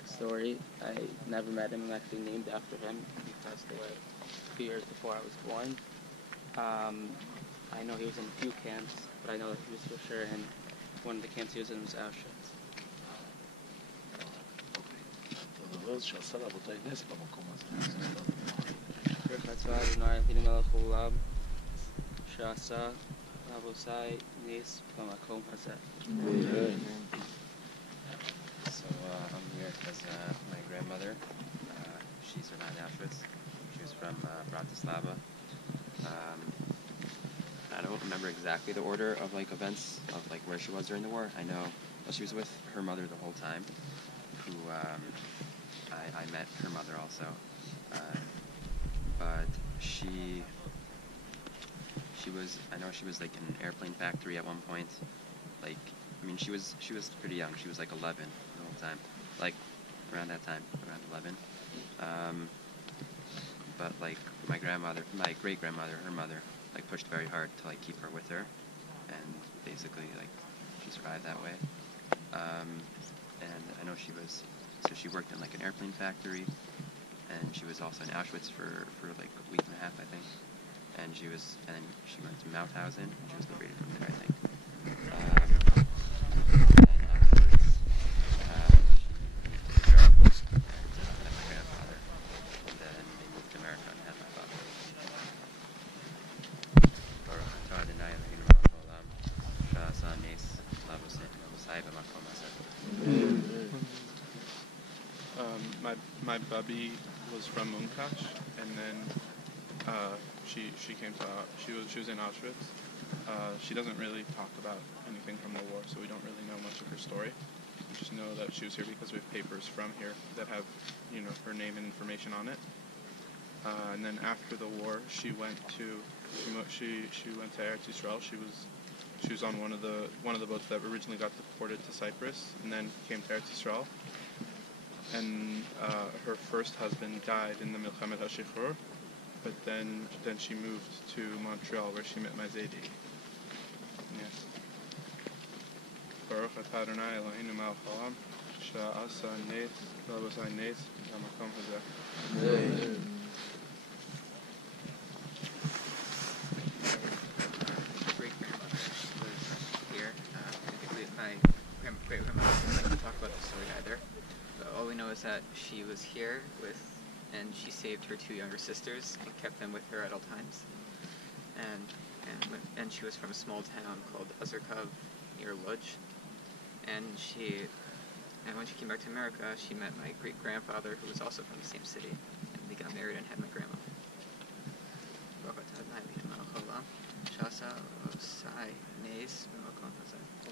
backstory. I never met him. I'm actually named after him. He passed away a few years before I was born. I know he was in a few camps, but I know that he was for sure in one of the camps he was in was Auschwitz. ברוך אתה אדוני אלוהינו מלך העולם שעשה לאבותיי נס במקום הזה. So I'm here because my grandmother, she survived Auschwitz. She was from Bratislava. I don't remember exactly the order of like events of like where she was during the war. I know she was with her mother the whole time, who I met her mother also, but she was, I know she was like in an airplane factory at one point. Like, I mean, she was pretty young. She was like 11 the whole time, like around that time, around 11. But like my grandmother, my great grandmother, her mother, like pushed very hard to like keep her with her, and basically like she survived that way. And I know she was, so she worked in like an airplane factory, and she was also in Auschwitz for like a week and a half, I think. And she went to Mauthausen, and she was liberated from there, I think. And afterwards, she had my grandfather, and then they moved to America and had my father. Baruch atah Adonai Eloheinu melech haolam, she'asa nes lavosai b'makom hazeh. My bubby was from Munkac, and then she came to she was in Auschwitz. She doesn't really talk about anything from the war, so we don't really know much of her story. We just know that she was here because we have papers from here that have, you know, her name and information on it. And then after the war, she went to Eretz Yisrael. She was on one of the boats that originally got deported to Cyprus, and then came to Eretz Yisrael. And her first husband died in the Milchemet HaShichur, but then she moved to Montreal, where she met my Zaidi. Yes. Baruch atah Adonai Eloheinu melech haolam, she'asa nes lavosai nes b'makom hazeh. Great grandmother was here. My great grandmother didn't like to talk about the story either. But all we know is that she was here and she saved her two younger sisters and kept them with her at all times. And she was from a small town called Azarkov near Lodz. And when she came back to America, she met my great grandfather, who was also from the same city, and they got married and had my grandma.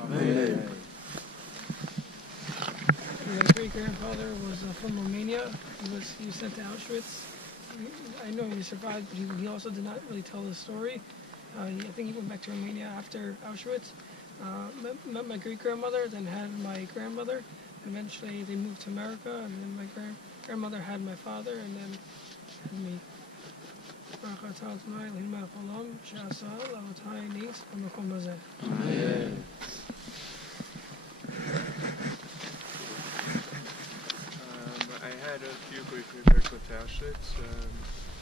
Amen. My great-grandfather was from Romania. He was sent to Auschwitz. I know he survived, but he also did not really tell the story. I think he went back to Romania after Auschwitz. Met my great-grandmother, then had my grandmother. Eventually they moved to America, and then my grandmother had my father, and then had me. Baruch atah Adonai Eloheinu melech haolam, she'asa la'avotai nes b'makom hazeh. Amen. I had a few great-grandparents go to Auschwitz.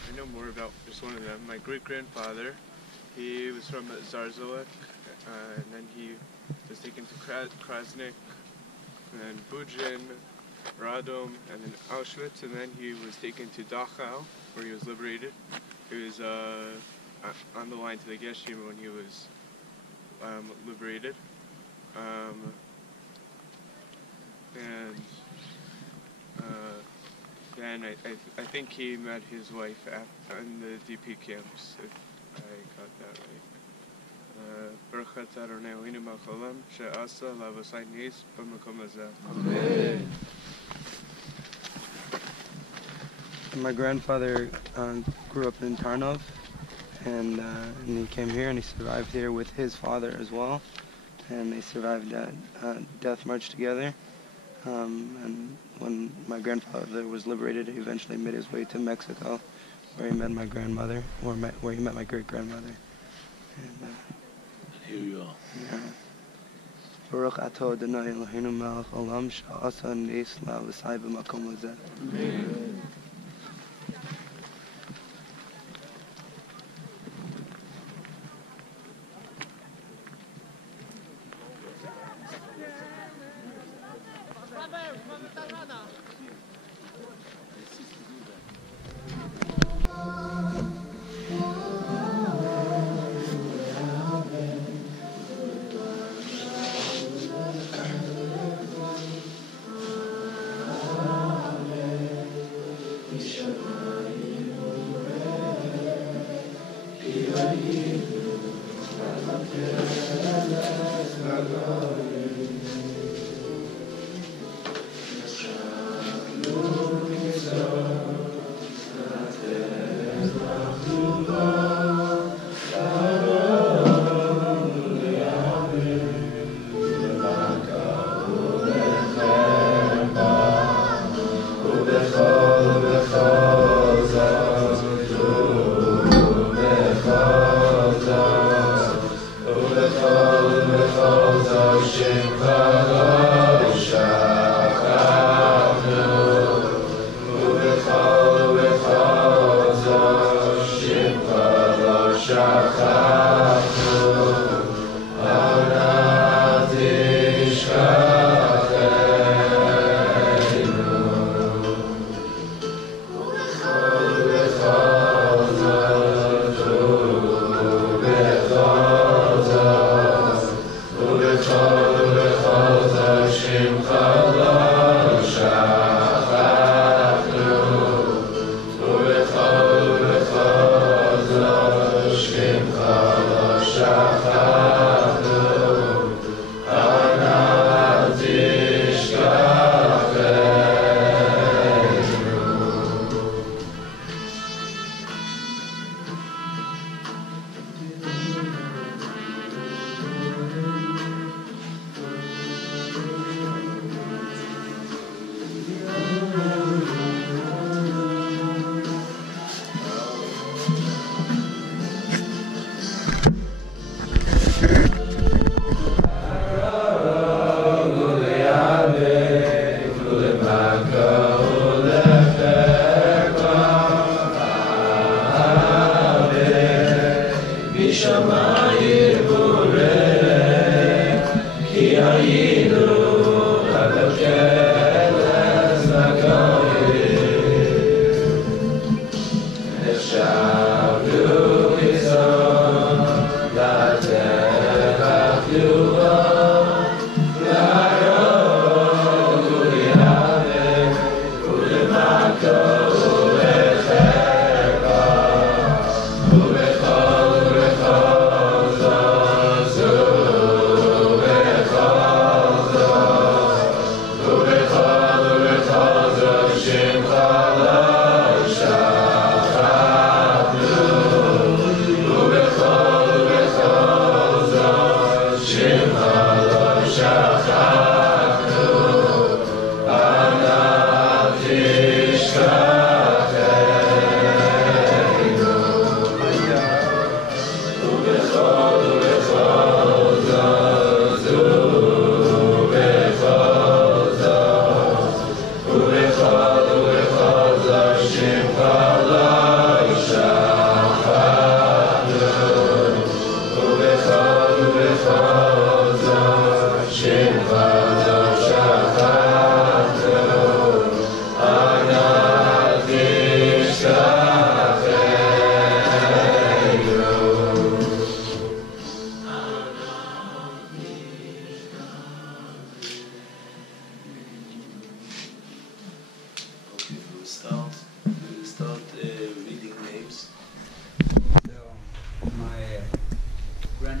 I know more about just one of them. My great-grandfather, he was from Zarzowek, and then he was taken to Krasnik, and then Bujin, Radom, and then Auschwitz, and then he was taken to Dachau, where he was liberated. He was on the line to the Geshim when he was liberated. Then I think he met his wife in the DP camps, if I got that right. Baruch atah Adonai Eloheinu melech haolam, she'asa lavosai nes b'makom hazeh. Amen. My grandfather grew up in Tarnov, and he came here and he survived here with his father as well, and they survived that death march together. And when my grandfather was liberated, he eventually made his way to Mexico, where he met my grandmother, or where he met my great-grandmother. And, here you are. Yeah. Baruch Ato Adonai Eloheinu Melech Olam Sha'asa Nes La'avasai B'makom Hazeh.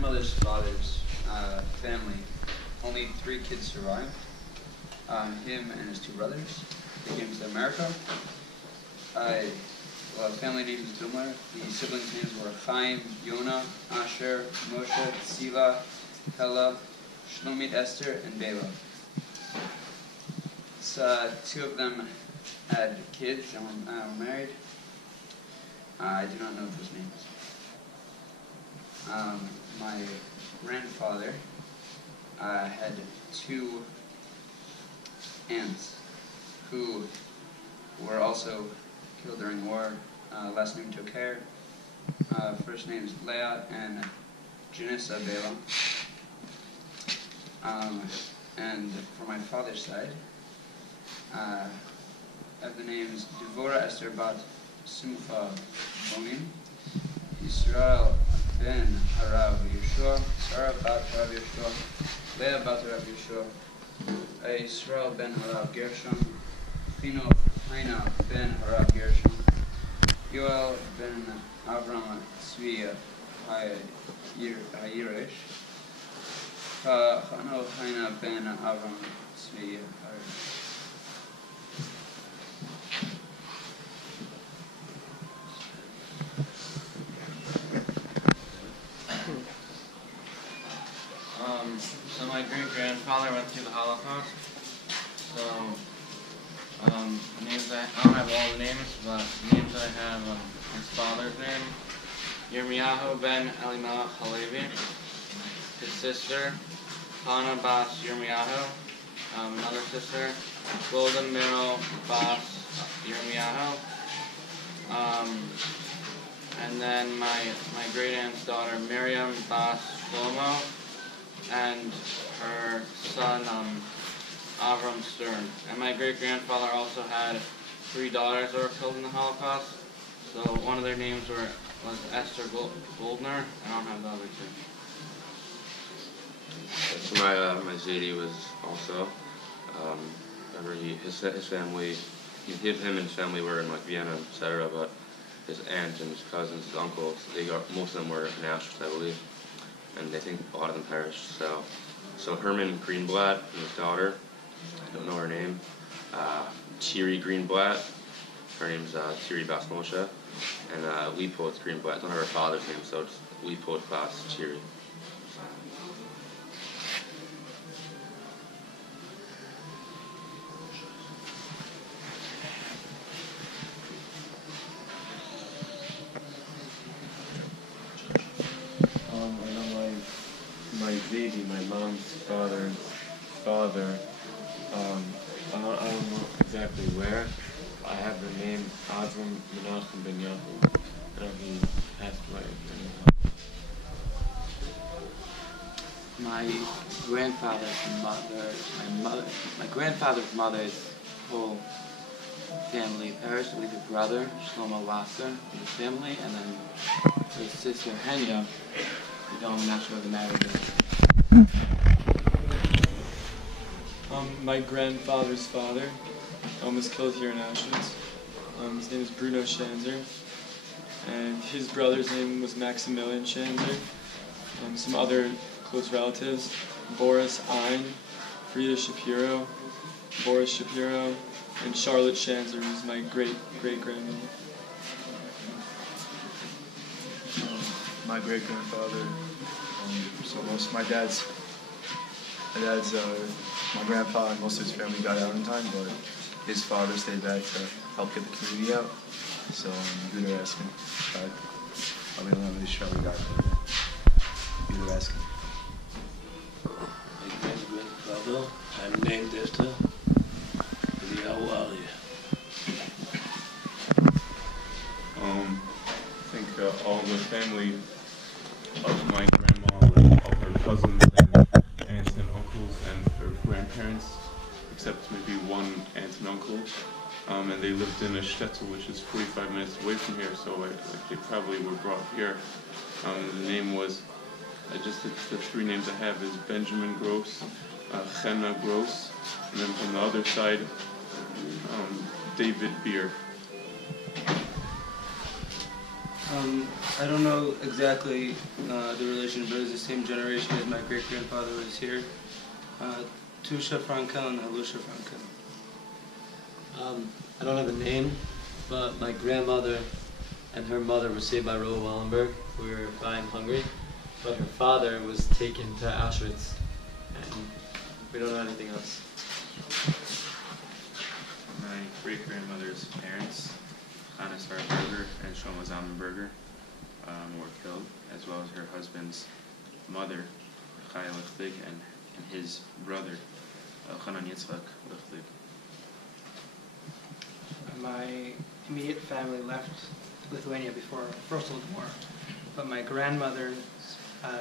grandmother's father's family, only 3 kids survived. Him and his 2 brothers. They came to America. His family name is Dumler. The siblings' names were Chaim, Yonah, Asher, Moshe, Tzila, Hela, Shlomit, Esther, and Bela. So, 2 of them had kids and were married. I do not know those names. My grandfather had two aunts who were also killed during the war. Last name Toker. First names Leah and Janissa Bela. And for my father's side, I have the names Devora Esther Bat Simcha Bomin, Yisrael Ben Harav Yeshua, Sarah Bat Harav Yeshua, Leah Bat Harav Yeshua, Yisrael Ben Harav Gershon, Chino Haina Ben Harav Gershon, Yoel Ben Avram Tzvi Hayirish, Chano Haina Ben Avram Tzvi Hayirish. So my great-grandfather went through the Holocaust. So, names I don't have all the names, but names I have his father's name, Yirmiyahu ben Elimelech Halevi. His sister, Hannah Bas Yirmiyahu. Another sister, Golden Miro Bas Yirmiyahu. And then my great-aunt's daughter, Miriam Bas Shlomo. And her son, Avram Stern. And my great-grandfather also had 3 daughters that were killed in the Holocaust. So one of their names was Esther Goldner. I don't have the other 2. So my Zadie was also, remember his family, him and his family were in like Vienna, etc. But his aunt and his cousins, his uncles, most of them were in Auschwitz, I believe. And I think a lot of them perished. So Herman Greenblatt and his daughter, I don't know her name, Thierry Greenblatt, her name's Thierry Bas Moshe, and Leopold Greenblatt, I don't know her father's name, so it's Leopold Bas Thierry. My Zadie, my mom's father's father, I don't know exactly where. I have the name Avram Menachem Ben Yaakov. I know he passed away. My grandfather's mother's whole family perished with his brother, Shlomo Wasser, and his family, and then his sister, Henya. I'm not sure the marriage is. My grandfather's father was killed here in Auschwitz. His name is Bruno Schanzer, and his brother's name was Maximilian Schanzer. Some other close relatives, Boris Ein, Frida Shapiro, Boris Shapiro, and Charlotte Schanzer, who's my great-grandmother. My great-grandfather, so my grandpa and most of his family got out in time, but his father stayed back to help get the community out. So you're asking, I'm not really sure how we got there. You're asking. My great-grandfather, I'm named after Eliyahu Ali. I think all the family of my grandma, all her cousins and aunts and uncles and her grandparents, except maybe one aunt and uncle, and they lived in a shtetl, which is 45 minutes away from here, so they probably were brought here. The name was, just the 3 names I have is Benjamin Gross, Chena Gross, and then from the other side, David Beer. I don't know exactly the relation, but it was the same generation as my great-grandfather was here. Tusha Frankel and Halusha Frankel. I don't have a name, but my grandmother and her mother were saved by Roa Wellenberg, who were in Hungary, but her father was taken to Auschwitz, and we don't know anything else. My great-grandmother's parents, Hannah Starberger and Shlomo Zalmanberger, were killed, as well as her husband's mother, Chaya Lichtig, and and his brother, Hanan Yitzchak Lichtlieb. My immediate family left Lithuania before the First World War, but my grandmother's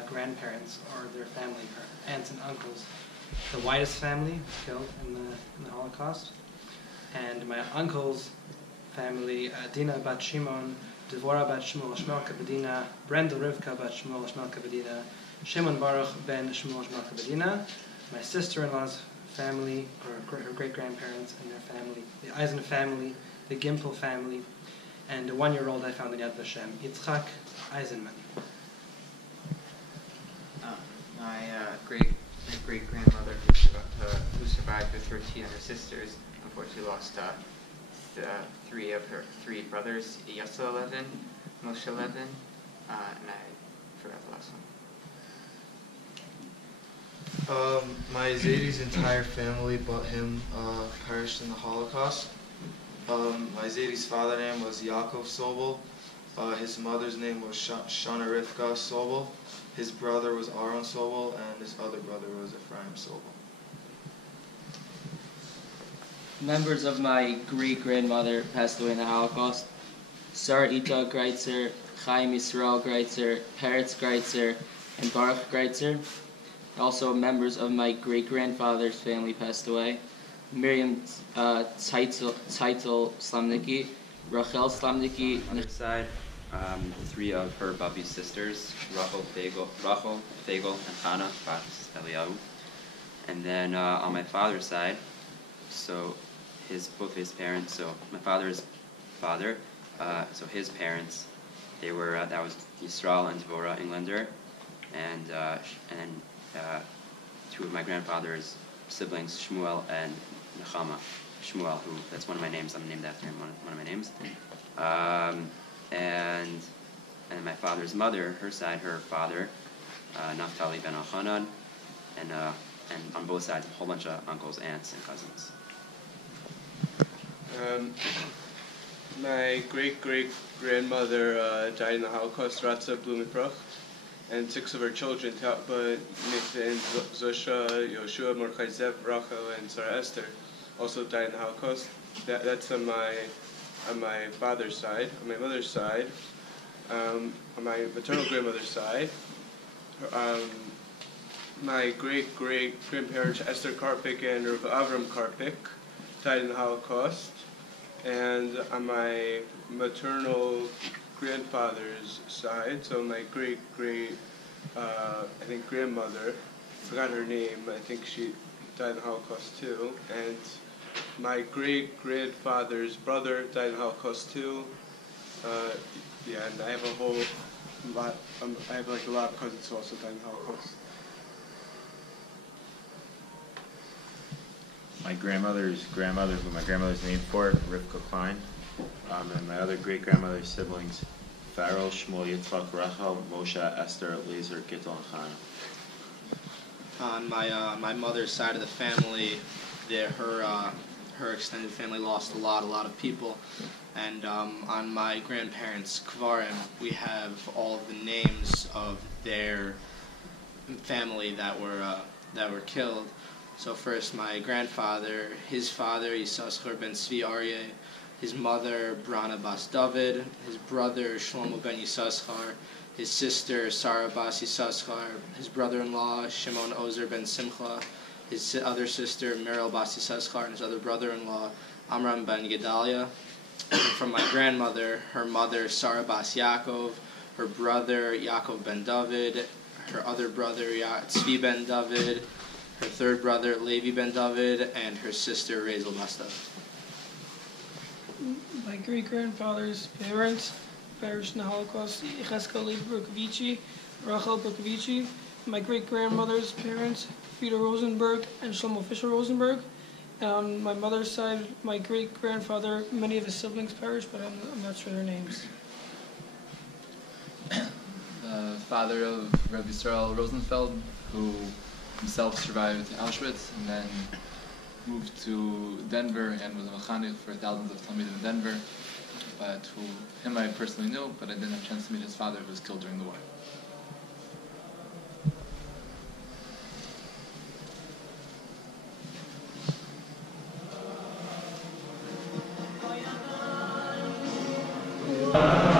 grandparents, or their family, her aunts and uncles, the whitest family killed in the Holocaust, and my uncle's family, Dina bat Shimon, Devora bat Shmuel Shmelka Bedina, Brenda Rivka bat Shmuel Shmelka Bedina, Shimon Baruch ben Shmuel Shmelka Bedina, my sister-in-law's family, or her great-grandparents and their family, the Eisen family, the Gimpel family, and a 1-year-old I found in Yad Vashem, Yitzchak Eisenman. My great-grandmother who survived with her 13 other sisters, unfortunately lost three brothers, Yasa Levin, Moshe Levin, and I forgot the last one. My Zadie's entire family but him perished in the Holocaust. My Zadie's father's name was Yaakov Sobel. His mother's name was Shana Rivka Sobel. His brother was Aaron Sobel, and his other brother was Ephraim Sobel. Members of my great-grandmother passed away in the Holocaust. Sarah Ita Greitzer, Chaim Yisrael Greitzer, Peretz Greitzer, and Baruch Greitzer. Also, members of my great-grandfather's family passed away. Miriam Tzeitel Slamnicki, Rachel Slamnicki. On the other side, 3 of her Bubby's sisters, Rachel, Fagel, and Hannah, Bas Eliyahu. And then on my father's side, so both of his parents, so my father's father, so his parents, they were, that was Yisrael and Dvorah Englander, and 2 of my grandfather's siblings, Shmuel and Nechama. Shmuel, who, that's one of my names, I'm named after him, one of my names. And my father's mother, her side, her father, Naftali ben Elchanan, and on both sides, a whole bunch of uncles, aunts, and cousins. My great-great-grandmother died in the Holocaust, Ratza Blumenbruch, and 6 of her children, Talpa, Nathan, Zosha, Yoshua, Mordechai, Zev, Rachel, and Sarah Esther, also died in the Holocaust. That's on my father's side. On my mother's side, on my maternal grandmother's side, my great-great-grandparents, Esther Karpik and Rav Avram Karpik, died in the Holocaust. And on my maternal grandfather's side, so my great-great, I think grandmother, forgot her name, I think she died in the Holocaust too, and my great-grandfather's brother died in the Holocaust too. Yeah, and I have a whole lot, I have like a lot of cousins who also died in the Holocaust. My grandmother's grandmother, who my grandmother's named for, Rivka Klein, and my other great-grandmother's siblings, Farrell, Shmuel, Yitzchak, Rachel, Moshe, Esther, Lazer, Gittel, and Chana. On my mother's side of the family, her extended family lost a lot of people, and on my grandparents' kvarim, we have all of the names of their family that were killed. So first, my grandfather, his father, Yisachar ben Tzvi Aryeh, his mother, Brana bas David, his brother, Shlomo ben Yisachar, his sister, Sarah bas Yisachar, his brother-in-law, Shimon Ozer ben Simcha, his other sister, Meryl bas Yisachar, and his other brother-in-law, Amram ben Gedalia. And from my grandmother, her mother, Sarah bas Yaakov, her brother, Yaakov ben David, her other brother, Tzvi ben David, her third brother, Levi ben David, and her sister, Razel bas David. My great-grandfather's parents perished in the Holocaust, Yecheskel Levi Berkovici, Rachel Berkovici. My great-grandmother's parents, Frieda Rosenberg and Shlomo Fisher Rosenberg. And on my mother's side, my great-grandfather, many of his siblings perished, but I'm not sure their names. Father of Rabbi Yisrael Rosenfeld, who himself survived Auschwitz and then moved to Denver and was a mechanech for thousands of Talmidim in Denver, but him I personally knew, but I didn't have a chance to meet his father, who was killed during the war. Amen.